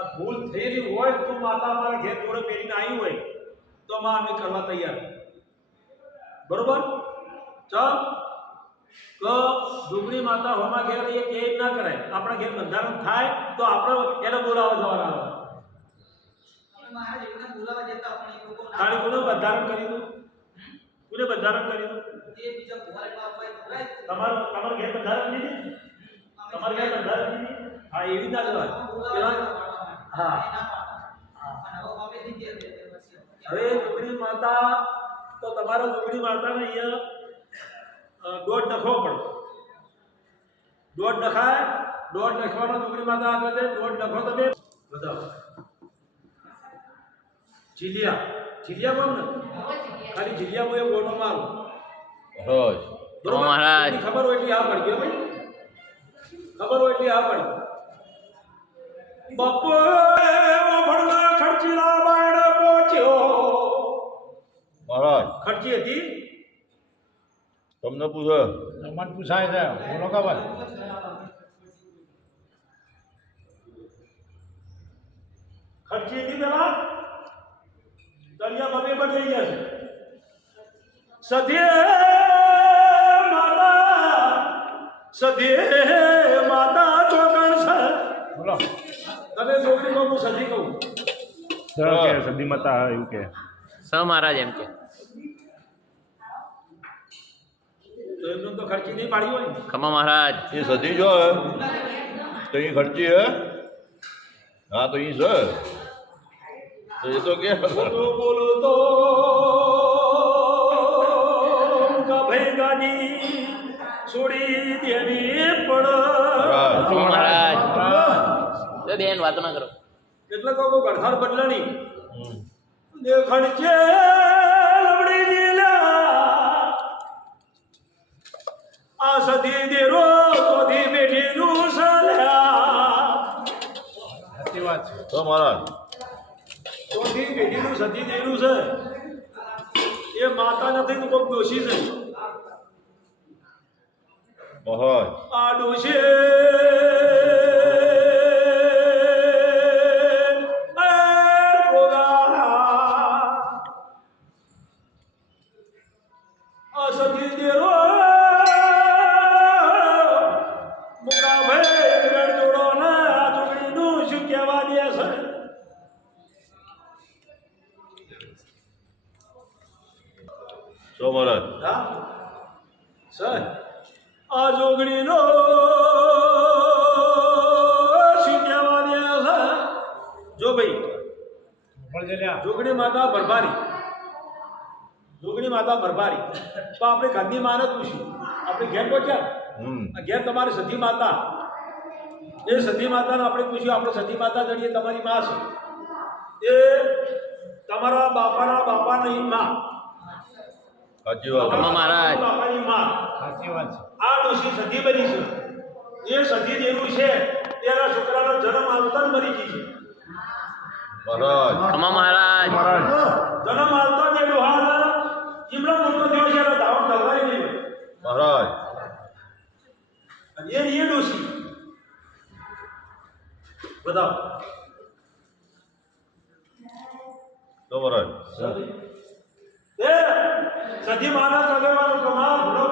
આ ભૂલ થયેલી હોય તો માતા અમારા ઘેર જોડે પહેરીને આવી હોય તો માં અમે કરવા તૈયાર. બરોબર? ચાલ કે ડુંગળી માતા હોમા ઘેર એ કે ના કરાય. આપણા ઘેર બંધારણ થાય તો આપણે એને બોલાવવા જવાના આવે. મહારાજ એમને બોલાવવા જતા પણ એ લોકો તારી કોને બંધારણ કરી દઉં? કોને બંધારણ કરી દઉં? એ બીજા ભોવાળા બાપાએ ખવડાય તમારા ઘેર બંધારણ નહીં? તમારા ઘેર બંધારણ નહીં? હા એવી ના જવાય. હા હવે ડુંગળી માતા તો તમારા ડુંગળી માતાને અહીંયા દોઢ નખવો પડે. દોઢ નખાય, દોઢ નખવાનો ડુંગળી માતા આગળ છે. દોઢ નખો તમે બતાવો. જીલિયા કોણ ને? ખાલી જીલિયા બોય ગોટો મારો. રોજ મહારાજ ખબર હોય એટલી આ પડી ગયો ભાઈ. ખબર હોય એટલી આ પડી. બપોરે ભણવા ખર્ચીલા બાળ પહોંચ્યો. મહારાજ ખર્ચી હતી તમને પૂછે મન પૂછાય છે બોલો કે ભાઈ ખર્ચી હતી પેલા તળિયા બબે પર થઈ ગયા છે. સધે માતા ચોકણ છે. બોલો તમે છોકરી કહું સધી કહું કે સદી માતા એવું કે સ મહારાજ એમ કે તો એમનું તો ખર્ચી નહીં પાડી હોય ને. ખમા મહારાજ એ સધી જો હે તો અહીં ખર્ચી હે. હા તો અહીં છે તો એ તો કે બોલો તો ભાઈ ગાડી છોડી દેવી પડ. મહારાજ તો બેન વાતો ના કરો. એટલે કહો ગઢાર બદલાણી દેખણ છે લવડી જીલા આ સધી દેરો સોધી બેઠી નું સલ્યા. સાચી વાત છે તો મહારાજ સોધી બેઠી નું સધી દેરું છે. એ માતા નથી તો કોઈ દોષી છે. મહારાજ આ ડોશી તો મહારાજ સર આ જોગણીનો શું કહેવાની છે? જો ભાઈ જોગણી માતા ભરભારી. જોગણી માતા ભરભારી તો આપણે ઘરની માને જ પૂછ્યું. આપણે ઘેર પહોંચ્યા ઘેર તમારી સતી માતા. એ સતી માતાને આપણે પૂછ્યું. આપણે સતી માતા જણીએ તમારી માં છે. એ તમારા બાપાના બાપાની માં. સાચી વાત મહારાજ બાપાની માં. સાચી વાત છે આ ડોશી સતી બની છે. એ સતી દેવું છે તેના છોકરાનો જન્મ આવતા જ મરી ગઈ છે. મહારાજ ખમા મહારાજ જન્મ આવતા જ એ ડોહાને જીમડો મોટો થયો છે એટલે ધાવણ કરવાય નહીં. મહારાજ અને એ ડોશી બતાવો. તો મહારાજ એ સતી માના સગેવાનો કમા ભૂલો